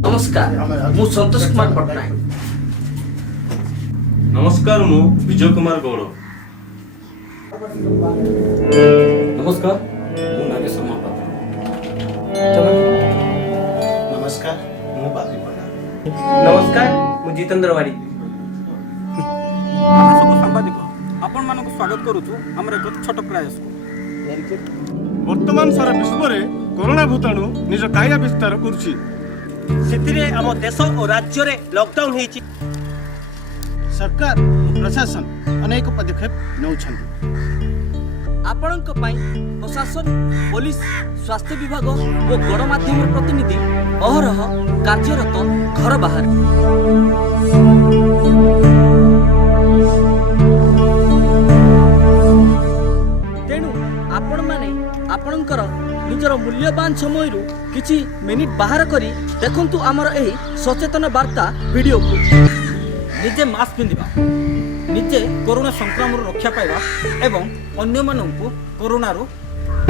नमस्कार मु संतोष कुमार पटनायक। नमस्कार मु विजय कुमार गौड़। नमस्कार मु नागेश शर्मा पात्र। नमस्कार मु बापी पड़ा। नमस्कार मु जितेंद्र वाड़ी। आम सब सांबादिक आपण मानक स्वागत करूछु हमर एक छोट प्रयास को। वर्तमान सारा विश्व रे कोरोना भूताणु निज काया विस्तार करुछि। सेतिरे आम देश और राज्य रे लॉकडाउन हेछि। सरकार और प्रशासन अनेक पदक्षेप नौछन्ति। आपणक पई प्रशासन पुलिस स्वास्थ्य विभाग और गणमाध्यम प्रतिनिधि अहरह कार्यरत घर बाहर। तेणु आपण माने आपणकर निजर मूल्यवान समय किछि मिनिट बाहर करी देखंतु आमर एही सचेतन वार्ता वीडियो को। निजे मास्क पिंधिबा, निजे कोरोना संक्रमण रक्षा पाइबा एवं अन्य माननकु कोरोना रो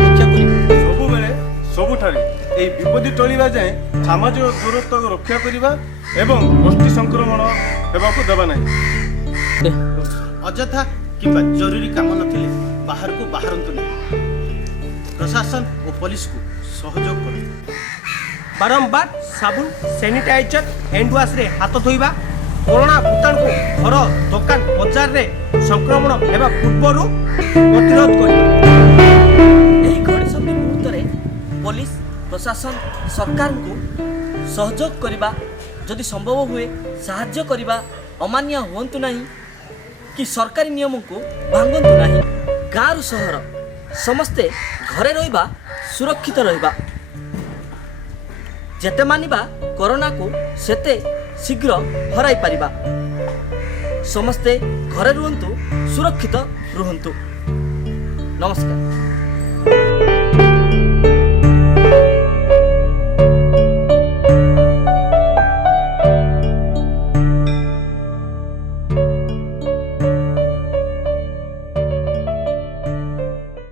रक्षा करिबा। सबु बेले सबुठारे एई विपत्ति टळिबा जाय सामाजिक दूरत्व रक्षा करिबा एवं गोष्ठी संक्रमण हेबाकू देबा नाही। अଯଥା किंबा जरूरी काम नथिले बाहर को बाहरंतु नहीं। प्रशासन और पुलिस को सहयोग करें। बारंबार साबुन सैनिटाइजर हैंड वाश रे हाथ धोइबा, कोरोना भूताणु को घर दुकान बाजार रे संक्रमण हेबा पूर्वरु प्रतिरोध करिबा। एही घड़ी मुहूर्त रे पुलिस प्रशासन सरकार को सहयोग करिबा, जदि संभव हुए साहाय्य करिबा, अमान्य हुअंतु नहीं कि सरकारी नियम को भांगंतु नहीं। गाँव सहर समस्ते घरे रहिबा, सुरक्षित रहिबा। जेते मानिबा कोरोना को सेते शीघ्र हराई पारिबा। समस्ते घरे रुहंतु, सुरक्षित रुहंतु। नमस्कार।